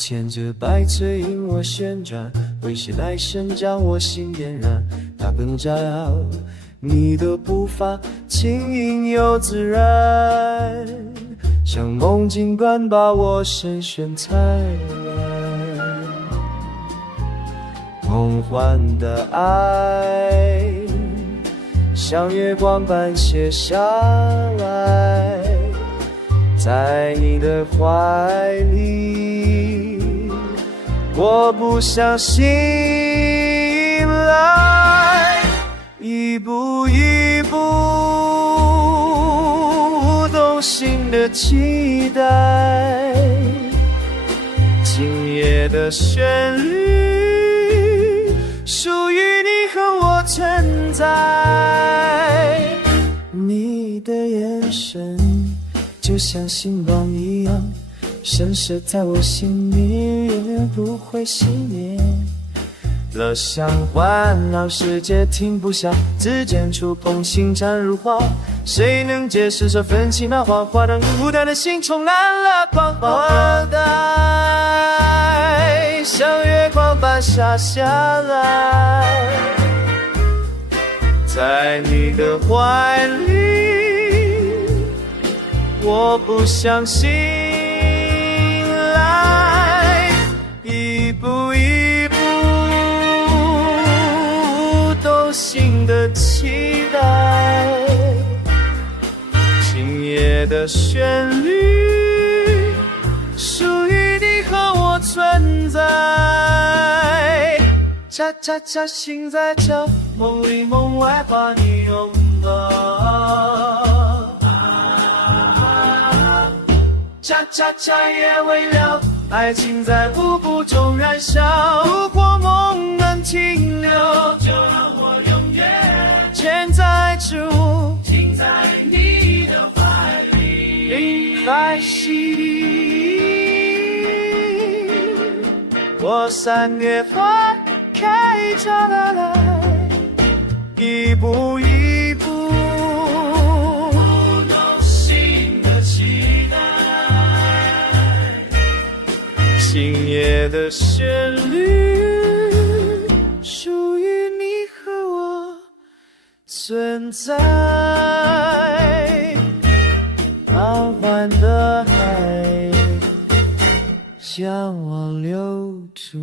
牵着百翠引我旋转，为谁来生将我心点燃？它更照耀你的步伐，轻盈又自然，像梦境般把我深深采染。梦幻的爱，像月光般写下来，在你的怀里，我不相信来，一步一步动心的期待，今夜的旋律属于你和我存在。你的眼神就像星光一样，深射在我心里，永远不会熄灭。乐享欢闹世界停不下，指尖触碰心缠如花，谁能解释这份奇妙花花让孤单的心充满了光华。我的爱像月光般洒下来，在你的怀里，我不相信来，一步一步动心的期待，今夜的旋律属于你和我存在。恰恰恰，心在跳，梦里梦外把你拥抱。恰恰恰，也未了，爱情在步步中燃烧。如果梦能停留，就让我永远牵在住，停在你的怀里。明白心，我3月花开着来，一步一步动心的期待，今夜的旋律属于你和我存在。缓缓的海向我流出。